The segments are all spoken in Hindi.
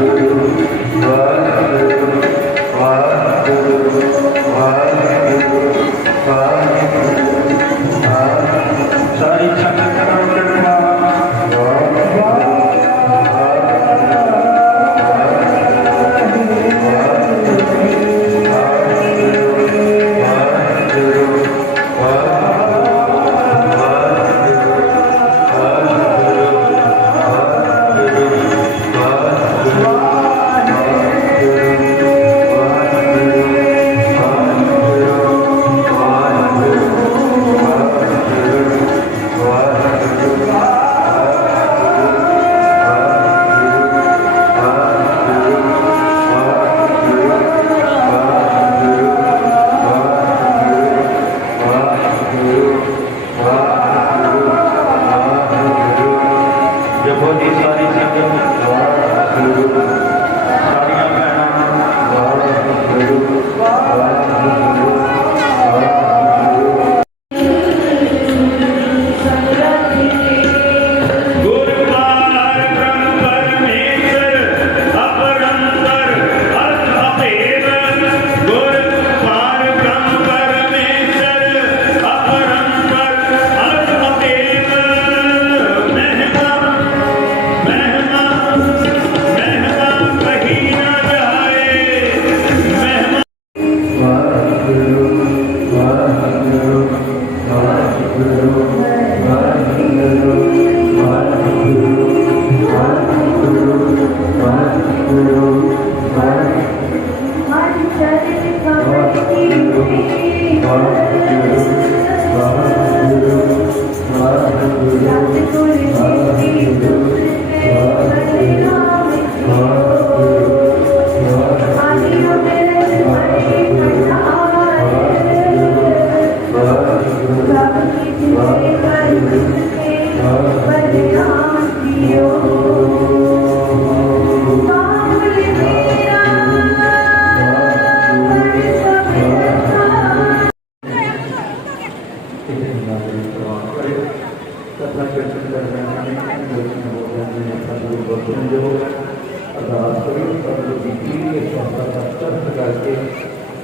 குரு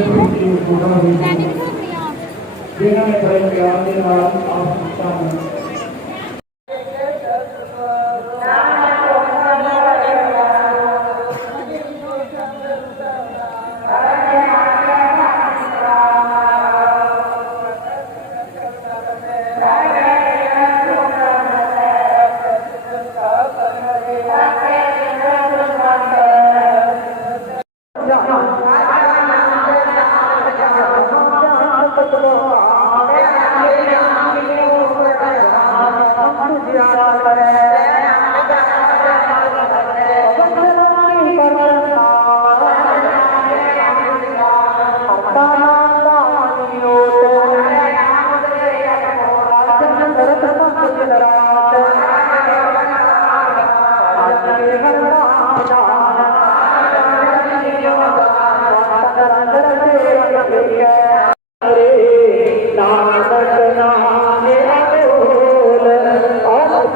ਸੰਗਤ ਦੀ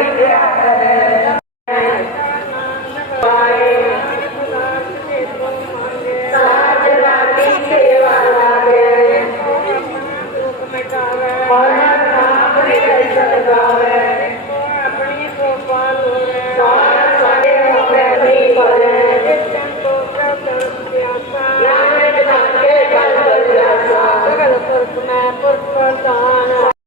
guerra.